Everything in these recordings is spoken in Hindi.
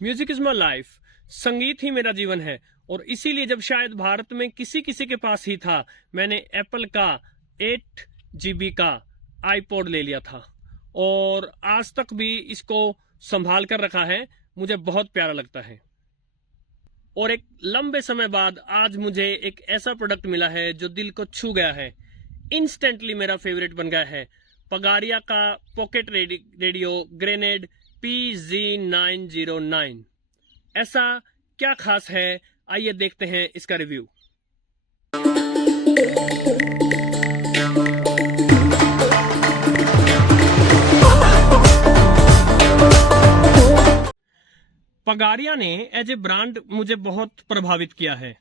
Music is my life. संगीत ही मेरा जीवन है और इसीलिए जब शायद भारत में किसी किसी के पास ही था, मैंने एप्पल का 8 GB का आईपॉड ले लिया था और आज तक भी इसको संभाल कर रखा है। मुझे बहुत प्यारा लगता है और एक लंबे समय बाद आज मुझे एक ऐसा प्रोडक्ट मिला है जो दिल को छू गया है, इंस्टेंटली मेरा फेवरेट बन गया है। पगारिया का पॉकेट रेडियो ग्रेनेड PZ909। ऐसा क्या खास है, आइए देखते हैं इसका रिव्यू। पगारिया ने एज ए ब्रांड मुझे बहुत प्रभावित किया है।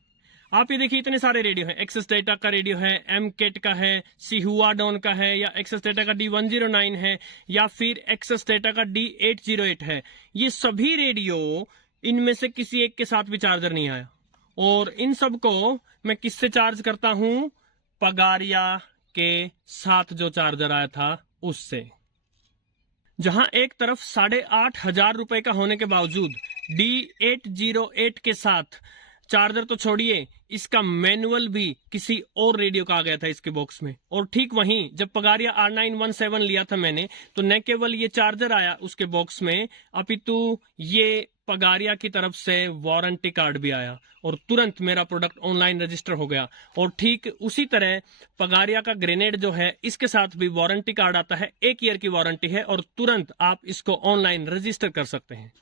आप ये देखिए, इतने सारे रेडियो हैं। एक्सेस डेटा का रेडियो है, एमकेट का है, सिहुआ डॉन का है, या एक्सेस डेटा का D109 है, या फिर एक्सेस डेटा का D808 है। ये सभी रेडियो, इनमें से किसी एक के साथ भी चार्जर नहीं आया और इन सब को मैं किससे चार्ज करता हूं? पगारिया के साथ जो चार्जर आया था उससे। जहां एक तरफ 8,500 रुपए का होने के बावजूद D808 के साथ चार्जर तो छोड़िए, इसका मैनुअल भी किसी और रेडियो का आ गया था इसके बॉक्स में। और ठीक वहीं जब पगारिया R917 लिया था मैंने, तो न केवल ये चार्जर आया उसके बॉक्स में, अपितु ये पगारिया की तरफ से वारंटी कार्ड भी आया और तुरंत मेरा प्रोडक्ट ऑनलाइन रजिस्टर हो गया। और ठीक उसी तरह पगारिया का ग्रेनेड जो है, इसके साथ भी वारंटी कार्ड आता है, 1 ईयर की वारंटी है और तुरंत आप इसको ऑनलाइन रजिस्टर कर सकते हैं।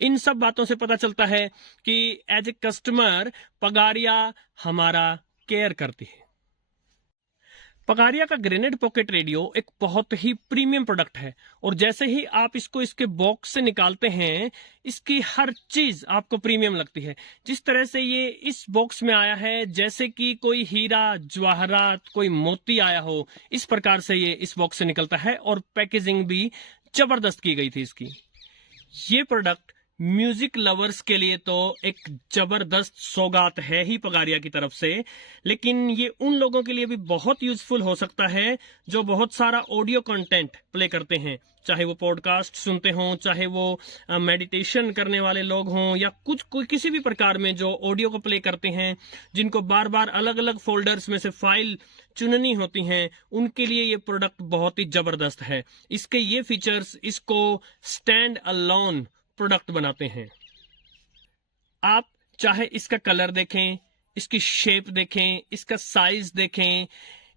इन सब बातों से पता चलता है कि एज ए कस्टमर पगारिया हमारा केयर करती है। पगारिया का ग्रेनेड पॉकेट रेडियो एक बहुत ही प्रीमियम प्रोडक्ट है और जैसे ही आप इसको इसके बॉक्स से निकालते हैं, इसकी हर चीज आपको प्रीमियम लगती है। जिस तरह से ये इस बॉक्स में आया है, जैसे कि कोई हीरा जवाहरात, कोई मोती आया हो, इस प्रकार से ये इस बॉक्स से निकलता है और पैकेजिंग भी जबरदस्त की गई थी इसकी। ये प्रोडक्ट म्यूजिक लवर्स के लिए तो एक जबरदस्त सौगात है ही पगारिया की तरफ से, लेकिन ये उन लोगों के लिए भी बहुत यूजफुल हो सकता है जो बहुत सारा ऑडियो कंटेंट प्ले करते हैं, चाहे वो पॉडकास्ट सुनते हों, चाहे वो मेडिटेशन करने वाले लोग हों, या कोई किसी भी प्रकार में जो ऑडियो को प्ले करते हैं, जिनको बार बार अलग अलग फोल्डर्स में से फाइल चुननी होती हैं, उनके लिए ये प्रोडक्ट बहुत ही जबरदस्त है। इसके ये फीचर्स इसको स्टैंड अलोन प्रोडक्ट बनाते हैं। आप चाहे इसका कलर देखें, इसकी शेप देखें, इसका साइज देखें,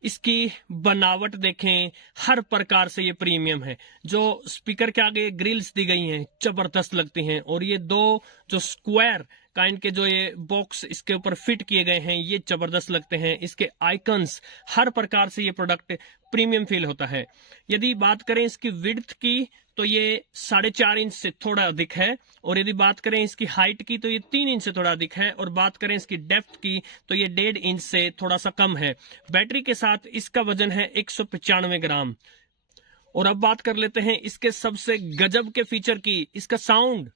इसकी बनावट देखें, हर प्रकार से ये प्रीमियम है। जो स्पीकर के आगे ग्रिल्स दी गई हैं, जबरदस्त लगती हैं। और ये दो जो स्क्वायर काइंड के जो ये बॉक्स इसके ऊपर फिट किए गए हैं, ये जबरदस्त लगते हैं। इसके आइकन्स, हर प्रकार से ये प्रोडक्ट प्रीमियम फील होता है। यदि बात करें इसकी विड्थ की, तो ये 4.5 इंच से थोड़ा अधिक है, और यदि बात करें इसकी हाइट की, तो ये 3 इंच से थोड़ा अधिक है, और बात करें इसकी डेप्थ की, तो ये 1.5 इंच से थोड़ा सा कम है। बैटरी के साथ इसका वजन है 195 ग्राम। और अब बात कर लेते हैं इसके सबसे गजब के फीचर की, इसका साउंड।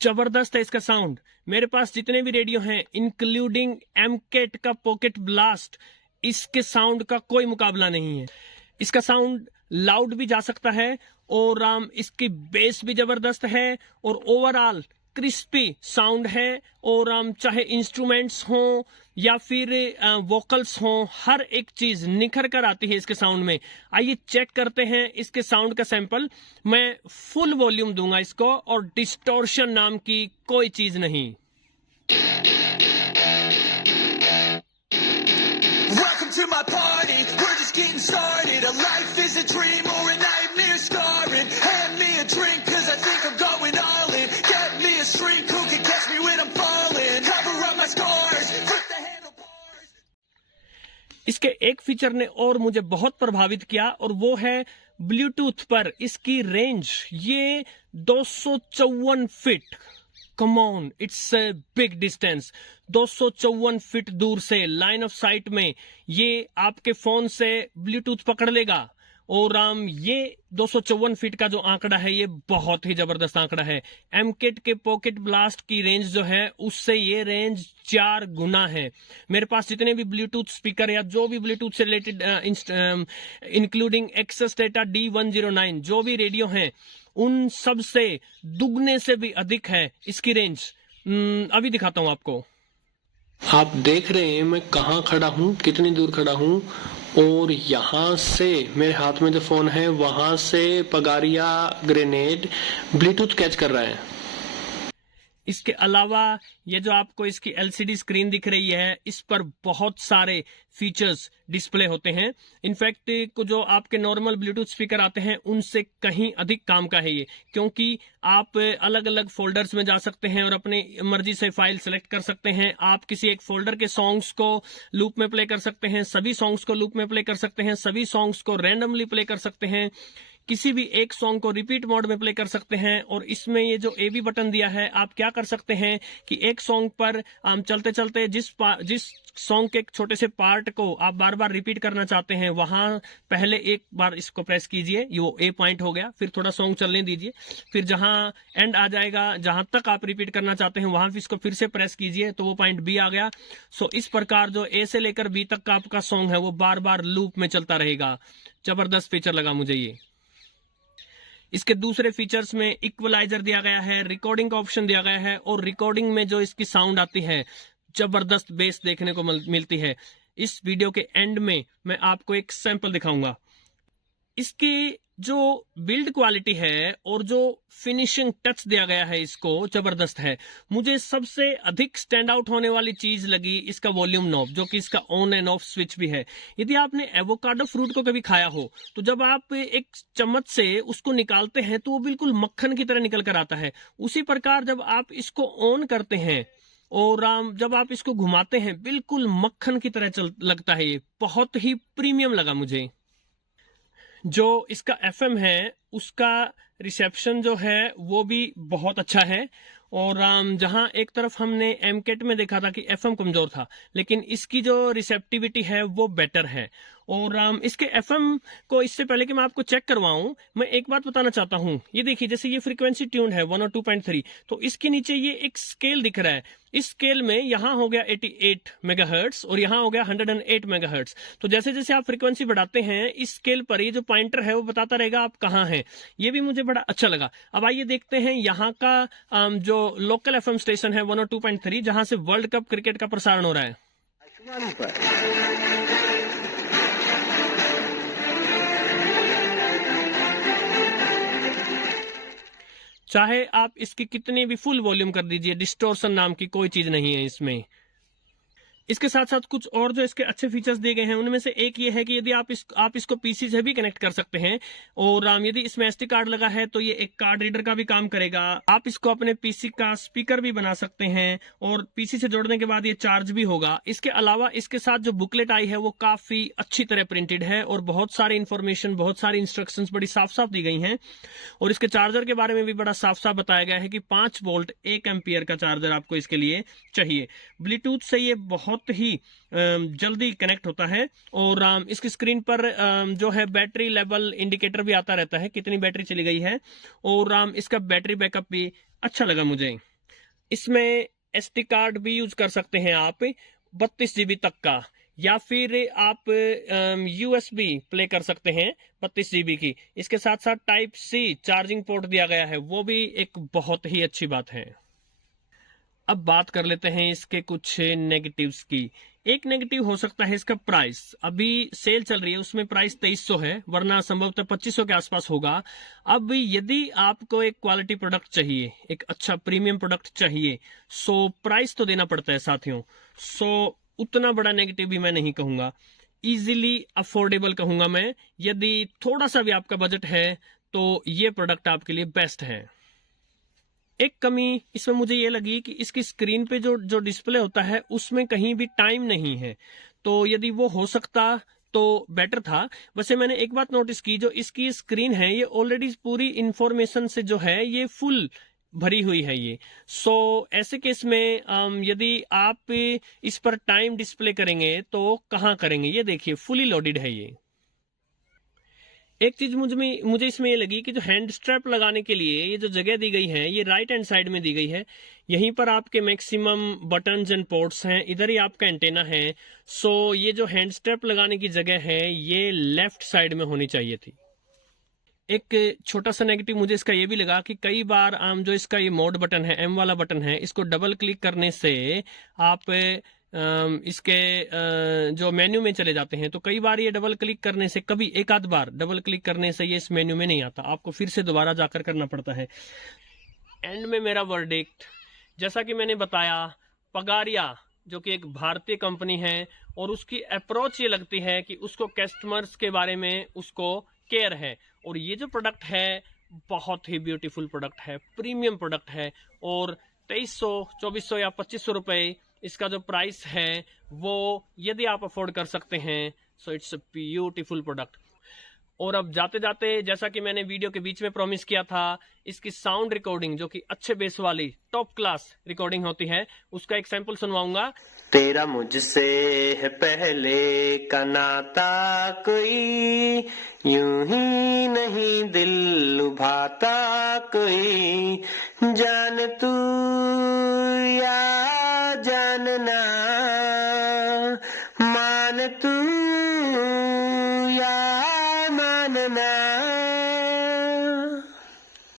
जबरदस्त है इसका साउंड। मेरे पास जितने भी रेडियो हैं, इंक्लूडिंग एमकेट का पॉकेट ब्लास्ट, इसके साउंड का कोई मुकाबला नहीं है। इसका साउंड लाउड भी जा सकता है और इसकी बेस भी जबरदस्त है और ओवरऑल क्रिस्पी साउंड है। और चाहे इंस्ट्रूमेंट्स हों या फिर वोकल्स हों, हर एक चीज निखर कर आती है इसके साउंड में। आइए चेक करते हैं इसके साउंड का सैंपल। मैं फुल वॉल्यूम दूंगा इसको और डिस्टॉर्शन नाम की कोई चीज नहीं। Welcome to my party, we're just getting started. A life is a dream or a nightmare scarring. Hand me a drink cause I think I'm going all in. Get me a shrink who can catch me when I'm falling. Cover up my scars, flip the handlebars. इसके एक फीचर ने और मुझे बहुत प्रभावित किया और वो है ब्लूटूथ पर इसकी रेंज। ये 254 feet, come on, it's a big distance. 254 feet दूर से लाइन ऑफ साइट में ये आपके फोन से ब्लूटूथ पकड़ लेगा। और ये 254 फीट का जो आंकड़ा है, ये बहुत ही जबरदस्त आंकड़ा है। एमकेट के पॉकेट ब्लास्ट की रेंज जो है, उससे ये रेंज 4 गुना है। मेरे पास जितने भी ब्लूटूथ स्पीकर या जो भी ब्लूटूथ से related including access data D109 जो भी रेडियो हैं, उन सब से दुगने से भी अधिक है इसकी रेंज। अभी दिखाता हूं आपको। आप देख रहे हैं मैं कहाँ खड़ा हूँ, कितनी दूर खड़ा हूँ, और यहाँ से मेरे हाथ में जो फोन है वहां से पगारिया ग्रेनेड ब्लूटूथ कैच कर रहा है। इसके अलावा ये जो आपको इसकी LCD स्क्रीन दिख रही है, इस पर बहुत सारे फीचर्स डिस्प्ले होते हैं। इनफैक्ट जो आपके नॉर्मल ब्लूटूथ स्पीकर आते हैं उनसे कहीं अधिक काम का है ये, क्योंकि आप अलग अलग फोल्डर्स में जा सकते हैं और अपनी मर्जी से फाइल सेलेक्ट कर सकते हैं। आप किसी एक फोल्डर के सॉन्ग्स को लूप में प्ले कर सकते हैं, सभी सॉन्ग्स को लूप में प्ले कर सकते हैं, सभी सॉन्ग्स को रैंडमली प्ले कर सकते हैं, किसी भी एक सॉन्ग को रिपीट मोड में प्ले कर सकते हैं। और इसमें ये जो AB बटन दिया है, आप क्या कर सकते हैं कि एक सॉन्ग पर चलते चलते जिस सॉन्ग के एक छोटे से पार्ट को आप बार बार रिपीट करना चाहते हैं, वहां पहले एक बार इसको प्रेस कीजिए, ये वो A पॉइंट हो गया, फिर थोड़ा सॉन्ग चलने दीजिए, फिर जहां एंड आ जाएगा, जहां तक आप रिपीट करना चाहते हैं वहां इसको फिर से प्रेस कीजिए, तो वो पॉइंट B आ गया। सो इस प्रकार जो A से लेकर B तक का आपका सॉन्ग है वो बार बार लूप में चलता रहेगा। जबरदस्त फीचर लगा मुझे ये। इसके दूसरे फीचर्स में इक्वलाइजर दिया गया है, रिकॉर्डिंग का ऑप्शन दिया गया है, और रिकॉर्डिंग में जो इसकी साउंड आती है जबरदस्त बेस देखने को मिलती है। इस वीडियो के एंड में मैं आपको एक सैंपल दिखाऊंगा। इसकी जो बिल्ड क्वालिटी है और जो फिनिशिंग टच दिया गया है इसको जबरदस्त है। मुझे सबसे अधिक स्टैंड आउट होने वाली चीज लगी इसका वॉल्यूम नॉब, जो कि इसका ऑन एंड ऑफ स्विच भी है। यदि आपने एवोकाडो फ्रूट को कभी खाया हो तो जब आप एक चम्मच से उसको निकालते हैं तो वो बिल्कुल मक्खन की तरह निकल कर आता है। उसी प्रकार जब आप इसको ऑन करते हैं और जब आप इसको घुमाते हैं बिल्कुल मक्खन की तरह लगता है। ये बहुत ही प्रीमियम लगा मुझे। जो इसका FM है उसका रिसेप्शन जो है वो भी बहुत अच्छा है, और जहां एक तरफ हमने MCAT में देखा था कि FM कमजोर था, लेकिन इसकी जो रिसेप्टिविटी है वो बेटर है। और इसके FM को इससे पहले कि मैं आपको चेक करवाऊं, मैं एक बात बताना चाहता हूं। ये देखिए, जैसे ये फ्रीक्वेंसी ट्यून्ड है 102.3, तो इसके नीचे ये एक स्केल दिख रहा है। इस स्केल में यहां हो गया 88 मेगाहर्ट्ज और यहां हो गया 108 मेगाहर्ट्ज। तो जैसे जैसे आप फ्रीक्वेंसी बढ़ाते हैं इस स्केल पर ये जो पॉइंटर है वो बताता रहेगा आप कहां हैं। ये भी मुझे बड़ा अच्छा लगा। अब आइए देखते हैं यहाँ का जो लोकल FM स्टेशन है 102.3, जहां से वर्ल्ड कप क्रिकेट का प्रसारण हो रहा है। चाहे आप इसकी कितनी भी फुल वॉल्यूम कर दीजिए, डिस्टोर्शन नाम की कोई चीज नहीं है इसमें। इसके साथ साथ कुछ और जो इसके अच्छे फीचर्स दिए गए हैं उनमें से एक ये है कि यदि आप इसको PC से भी कनेक्ट कर सकते हैं, और यदि इसमें SD कार्ड लगा है तो ये एक कार्ड रीडर का भी काम करेगा। आप इसको अपने PC का स्पीकर भी बना सकते हैं, और PC से जोड़ने के बाद ये चार्ज भी होगा। इसके अलावा इसके साथ जो बुकलेट आई है वो काफी अच्छी तरह प्रिंटेड है, और बहुत सारी इंफॉर्मेशन, बहुत सारी इंस्ट्रक्शंस बड़ी साफ साफ दी गई हैं। और इसके चार्जर के बारे में भी बड़ा साफ साफ बताया गया है कि 5 वोल्ट 1 एम्पियर का चार्जर आपको इसके लिए चाहिए। ब्लूटूथ से ये बहुत ही जल्दी कनेक्ट होता है, और इसकी स्क्रीन पर जो है बैटरी लेवल इंडिकेटर भी आता रहता है, कितनी बैटरी चली गई है, और इसका बैटरी बैकअप भी अच्छा लगा मुझे। इसमें SD कार्ड भी यूज कर सकते हैं आप 32 GB तक का, या फिर आप USB प्ले कर सकते हैं 32 GB की। इसके साथ साथ Type-C चार्जिंग पोर्ट दिया गया है, वो भी एक बहुत ही अच्छी बात है। अब बात कर लेते हैं इसके कुछ नेगेटिव्स की। एक नेगेटिव हो सकता है इसका प्राइस। अभी सेल चल रही है, उसमें प्राइस 2300 है, वरना संभवतः 2500 के आसपास होगा। अब यदि आपको एक क्वालिटी प्रोडक्ट चाहिए, एक अच्छा प्रीमियम प्रोडक्ट चाहिए, सो प्राइस तो देना पड़ता है साथियों। सो उतना बड़ा नेगेटिव भी मैं नहीं कहूंगा, इजीली अफोर्डेबल कहूंगा मैं। यदि थोड़ा सा भी आपका बजट है तो ये प्रोडक्ट आपके लिए बेस्ट है। एक कमी इसमें मुझे ये लगी कि इसकी स्क्रीन पे जो डिस्प्ले होता है उसमें कहीं भी टाइम नहीं है, तो यदि वो हो सकता तो बेटर था। वैसे मैंने एक बात नोटिस की, जो इसकी स्क्रीन है ये ऑलरेडी पूरी इंफॉर्मेशन से जो है ये फुल भरी हुई है ये। सो ऐसे केस में यदि आप इस पर टाइम डिस्प्ले करेंगे तो कहाँ करेंगे। ये देखिए फुली लोडेड है ये। एक चीज मुझे इसमें ये लगी कि जो हैंड स्ट्रैप लगाने के लिए ये जो जगह दी गई है ये राइट हैंड साइड में दी गई है। यहीं पर आपके मैक्सिमम बटन्स एंड पोर्ट्स हैं, इधर ही आपका एंटेना है। सो ये जो हैंड स्ट्रैप लगाने की जगह है ये लेफ्ट साइड में होनी चाहिए थी। एक छोटा सा नेगेटिव मुझे इसका ये भी लगा कि कई बार जो इसका ये मोड बटन है, एम वाला बटन है, इसको डबल क्लिक करने से आप इसके जो मेन्यू में चले जाते हैं, तो कई बार ये डबल क्लिक करने से, कभी एक आध बार डबल क्लिक करने से ये इस मेन्यू में नहीं आता, आपको फिर से दोबारा जाकर करना पड़ता है। एंड में मेरा वर्डिक्ट, जैसा कि मैंने बताया, पगारिया जो कि एक भारतीय कंपनी है और उसकी अप्रोच ये लगती है कि उसको कस्टमर्स के बारे में उसको केयर है, और ये जो प्रोडक्ट है बहुत ही ब्यूटीफुल प्रोडक्ट है, प्रीमियम प्रोडक्ट है, और 2300, 2400 या 2500 रुपए इसका जो प्राइस है वो यदि आप अफोर्ड कर सकते हैं, so it's a beautiful product. और अब जाते जाते, जैसा कि मैंने वीडियो के बीच में प्रॉमिस किया था, इसकी साउंड रिकॉर्डिंग जो कि अच्छे बेस वाली टॉप क्लास रिकॉर्डिंग होती है, उसका एक सैंपल सुनवाऊंगा। तेरा मुझसे है पहले का नाता, कोई यूं ही नहीं दिल लुभाता, कोई जान तू